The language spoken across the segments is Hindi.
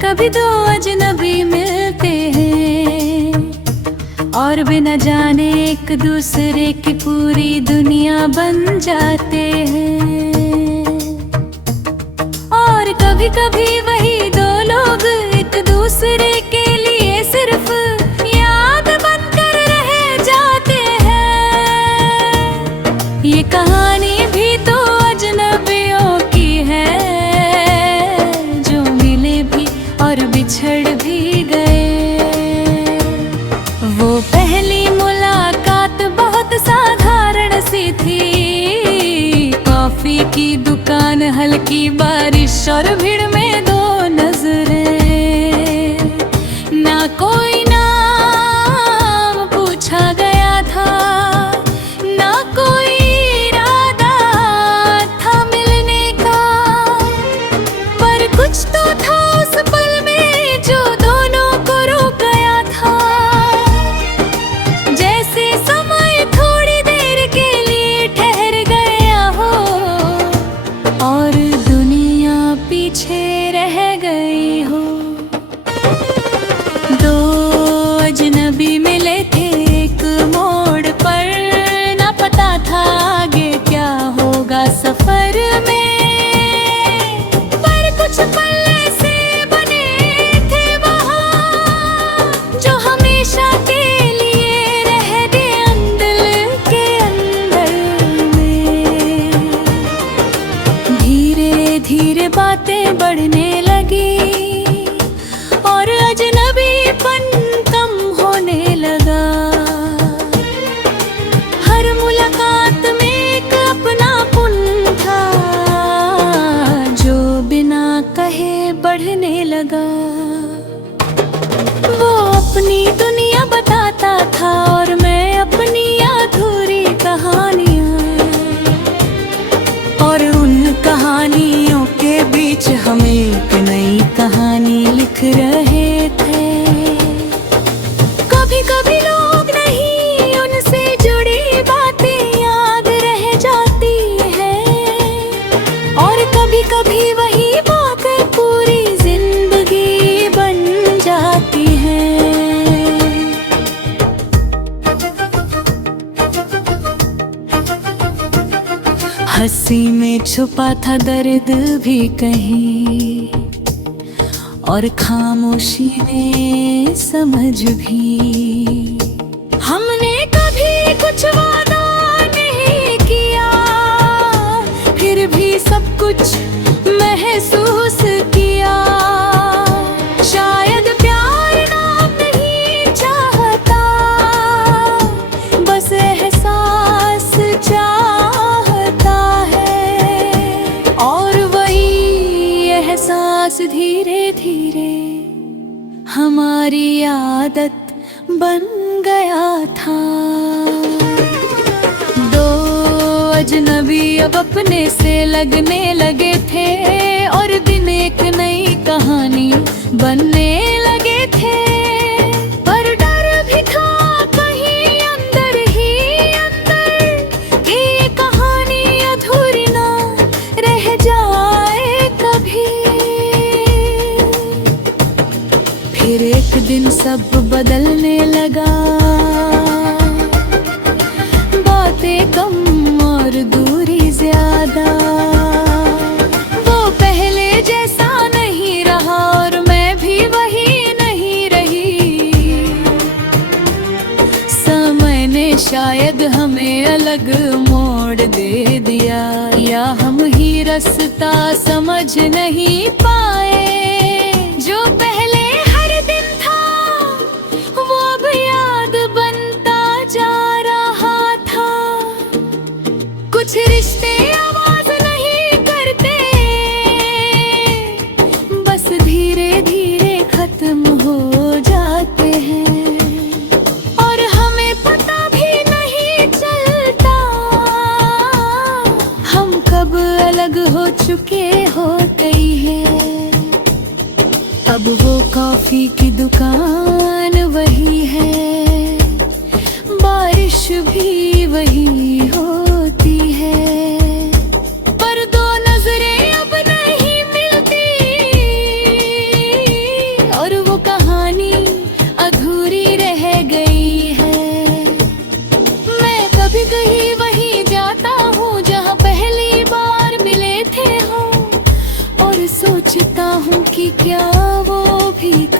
कभी दो अजनबी मिलते हैं और बिना जाने एक दूसरे की पूरी दुनिया बन जाते हैं। और कभी कभी वही दो लोग एक दूसरे के लिए सिर्फ याद बनकर रह जाते हैं। ये कहानी भी तो अजनबियों की है, जो मिले भी और बिछड़ भी गए। वो पहली मुलाकात बहुत साधारण सी थी, कॉफी की दुकान, हल्की बारिश और भीड़ में दो नजरें। ना कोई नाम पूछा गया था, ना कोई इरादा था मिलने का, पर कुछ तो था उस पल में जो दोनों को रोक गया था। जैसे समय थोड़ी देर के लिए ठहर गया हो और दुनिया पीछे रह गई हो। दो अजनबी मिले थे एक मोड़ पर, ना पता था आगे क्या होगा सफर में, पर कुछ पल ऐसे बने थे वहाँ जो हमेशा के लिए रह गए दिल के अंदर में। धीरे धीरे बातें बढ़ने लगी और अजनबीपन कम होने लगा। हर मुलाकात में एक अपनापन था जो बिना कहे बढ़ने लगा। वो अपनी दुनिया बताता था और मैं अपनी अधूरी कहानियाँ, और उन कहानियों के बीच हम एक नई कहानी लिख रहे थे। कभी कभी लोग नहीं, उनसे जुड़ी बातें याद रह जाती हैं, और कभी कभी वही बातें पूरी जिंदगी बन जाती हैं। हंसी में छुपा था दर्द भी कहीं, और खामोशी में समझ भी। हमने कभी कुछ वादा नहीं किया, फिर भी सब कुछ महसूस किया। शायद प्यार नाम नहीं चाहता, बस एहसास चाहता है। और वही एहसास धीरे धीरे हमारी आदत बन गया था। दो अजनबी अब अपने से लगने लगे थे और दिन एक नई कहानी बनने लगे थे। पर डर भी था कहीं अंदर ही अंदर कि ये कहानी अधूरी ना रह जाए कभी। फिर एक दिन सब बदलने लगा, बातें कम और दूरी ज्यादा। वो पहले जैसा नहीं रहा और मैं भी वही नहीं रही। समय ने शायद हमें अलग मोड़ दे दिया, या हम ही रास्ता समझ नहीं पाए। जो पहले हर दिन था वो अब याद बनता जा रहा था। कुछ रिश्ते आवाज नहीं करते, बस धीरे धीरे खत्म हो जाते हैं। और हमें पता भी नहीं चलता हम कब अलग हो चुके हो गई है। अब वो कॉफी की दुकान वही है, बारिश भी वही होती है, पर दो नजरें अब नहीं मिलती।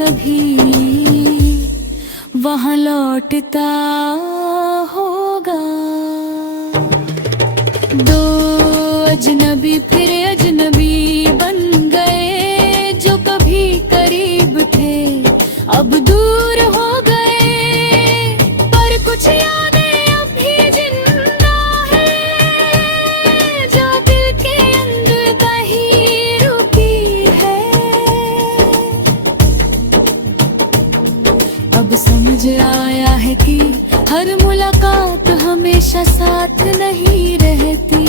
कभी वहाँ लौटता होगा। दो अजनबी फिर अजनबी बन गए, जो कभी करीब थे अब दूर हो गए। पर कुछ यादें अब भी जिंदा है, जो दिल के अंदर कहीं रुकी है। अब समझ आया है कि हर मुलाकात हमेशा साथ नहीं रहती,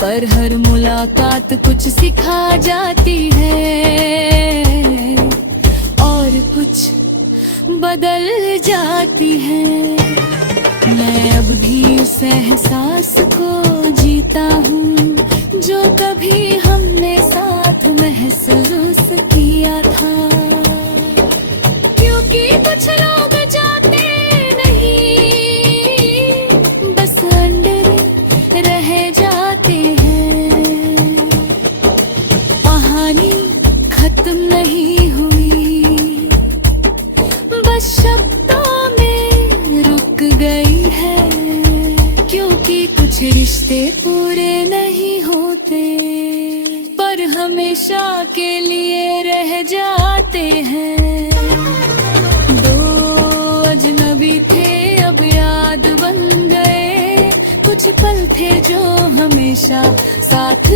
पर हर मुलाकात कुछ सिखा जाती है और कुछ बदल जाती है। मैं अब भी उस एहसास को जीता हूँ जो कभी हमने साथ महसूस किया था। क्योंकि कुछ लोग जाते नहीं, बस अंदर रह जाते हैं। कहानी खत्म नहीं हुई, बस शब्दों में रुक गई है। क्योंकि कुछ रिश्ते पूरे नहीं होते, पर हमेशा के लिए रह जाते हैं। दो अजनबी थे अब याद बन गए, कुछ पल थे जो हमेशा साथ